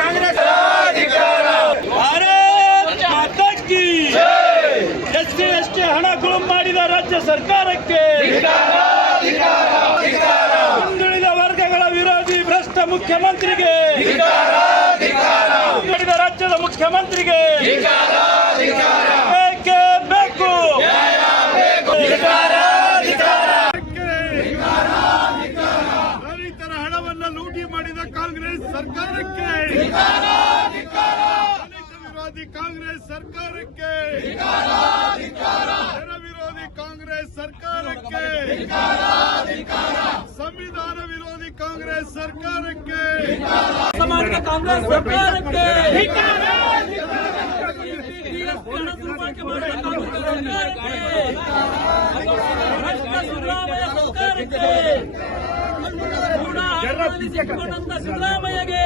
ಕಾಂಗ್ರೆಸ್ ಭಾರತ್ ಮಾತಾ ಕಿ SC ST ಹಣ ಗುಳುಂ ಮಾಡಿದ ರಾಜ್ಯ ಸರ್ಕಾರಕ್ಕೆ, ಹಿಂದುಳಿದ ವರ್ಗಗಳ ವಿರೋಧಿ ಭ್ರಷ್ಟ ಮುಖ್ಯಮಂತ್ರಿಗೆ, ಹಿಂದುಳಿದ ರಾಜ್ಯದ ಮುಖ್ಯಮಂತ್ರಿಗೆ ಬೇಕೇ ಬೇಕು. ರೈತರ ಹಣವನ್ನು ಲೂಟಿ ಮಾಡಿದ ಕಾಂಗ್ರೆಸ್ ಸರ್ಕಾರಕ್ಕೆ, ದಲಿತ ವಿರೋಧಿ ಕಾಂಗ್ರೆಸ್ ಸರ್ಕಾರಕ್ಕೆ, ಜನ ವಿರೋಧಿ ಕಾಂಗ್ರೆಸ್ ಸರ್ಕಾರಕ್ಕೆ, ಸಂವಿಧಾನ ವಿರೋಧಿ ಕಾಂಗ್ರೆಸ್ ಸರ್ಕಾರಕ್ಕೆ, ಸಮಾಜದ ಕಾಂಗ್ರೆಸ್ ಸರ್ಕಾರಕ್ಕೆ, ಸಿದ್ದರಾಮಯ್ಯಗೆ